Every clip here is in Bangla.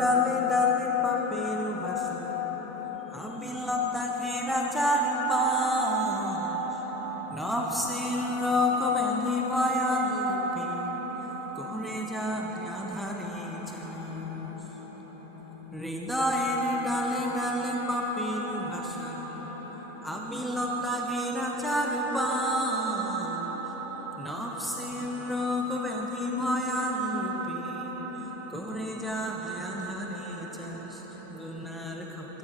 ডালে ডালে পাপের ভাষা আবিলতা ঘেরা চারপাশ নফসের রোগ ব্যাধি ভয়ালপি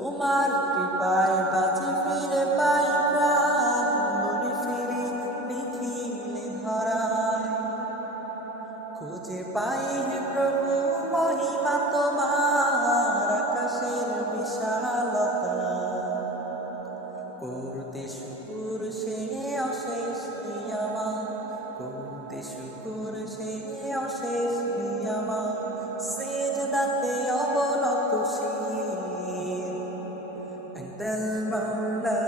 তোমার কৃপায় বাঁচি ফিরে পাই প্রাণ, মনে ফিরি নিখিলে ধরায়। খুঁজে পাই হে প্রভু, মহিমা তোমার আকাশের বিশালতা। করতে শুকুর সে অশেষ নিয়ামা, করতে শুকুর সে অশেষ নিয়ামা। সেজ দাতে অবনত শির المولى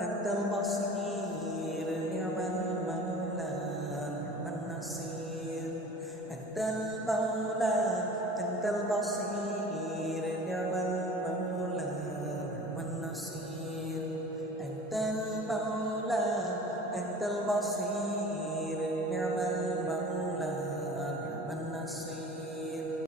أنت البصير نعم المولى نعم النصير أنت المولى أنت البصير نعم المولى نعم النصير أنت المولى أنت البصير نعم المولى نعم النصير